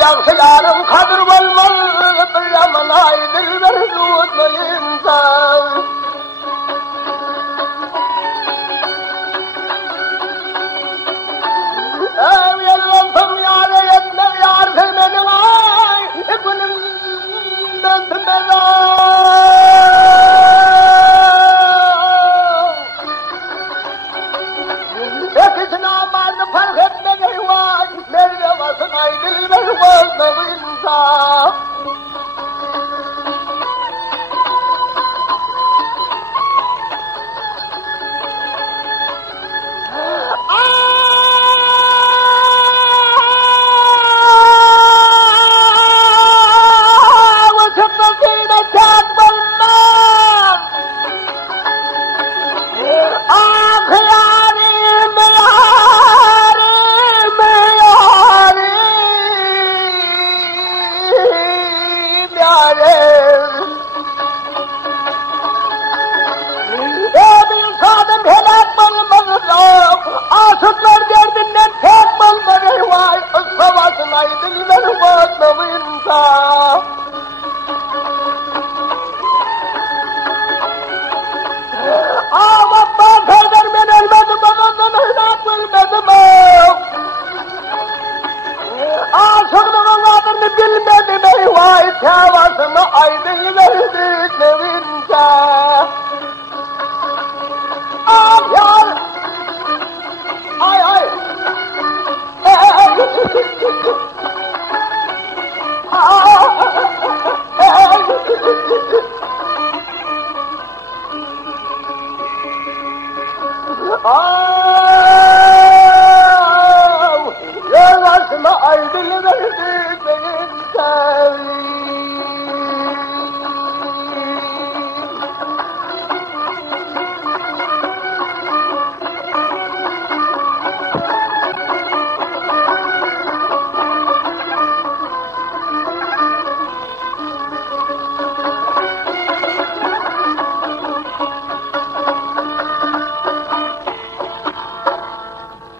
Yaxşı yarım kadir olmaz, bir yaman ay dilber tutmayınca. Yalvarsam yâre yetme yâr sevmedim ay, günümden tümez Ekisine amanı fark etmedi vay, nerede vasın ay dilber tutmayınca. Asıklar derdinden tek bulmadı vay, savaşın ay dilber tutmayınca.